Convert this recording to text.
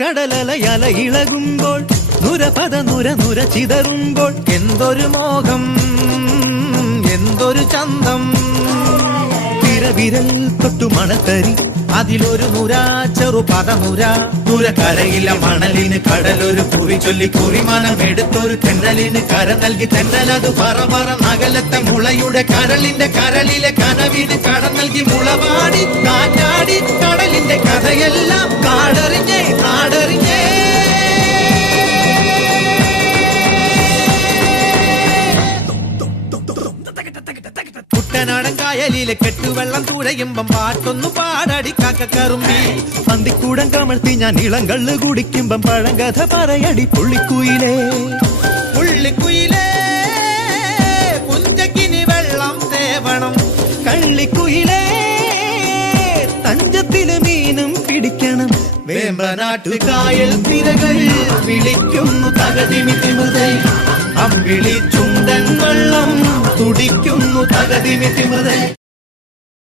കടലല ഇളകുമ്പോൾ നുരപദ നുര ചിതറുമ്പോൾ എന്തൊരു മോഹം എന്തൊരു ചന്തം വിരൽ തൊട്ടു മണത്തരി അതിലൊരു നുര ചെറുപദ നുര കരയില്ല മണലിന് കടലൊരു കുറി ചൊല്ലി കുറിമാനം എടുത്തൊരു തെന്നലിന് കര നൽകി തെന്നലത് പറ നഗലത്തെ മുളയുടെ കരളിന്റെ കരളിലെ കനവിന് കട നൽകി മുളവാടി കാറ്റാടി കടലിന്റെ കഥയെല്ലാം കാടറിഞ്ഞേ നാടറിഞ്ഞേ കുട്ടനാടൻ കായലിലെ കെട്ടുവെള്ളം തുഴയുമ്പം പാട്ടൊന്നു പാടടി കാക്കക്കറുമ്പി പന്തിക്കൂടം കമഴ്ത്തി ഞാൻ ഇളം കള്ള് കുടിക്കുമ്പം പഴങ്കഥ പറയടി പുള്ളിക്കുയിലേ പുഞ്ചക്കിനി വെള്ളം തേവണം കള്ളിക്കുയിലേ തഞ്ചത്തില് മീനും പിടിക്കണം വേമ്പനാട്ടു കായൽ തിരകൾ വിളിക്കുന്നു തകതിമിതിമൃതൈ അമ്പിളി ചുണ്ടൻ വെള്ളം തുടിക്കുന്നു തകതിമിതിമൃതൈ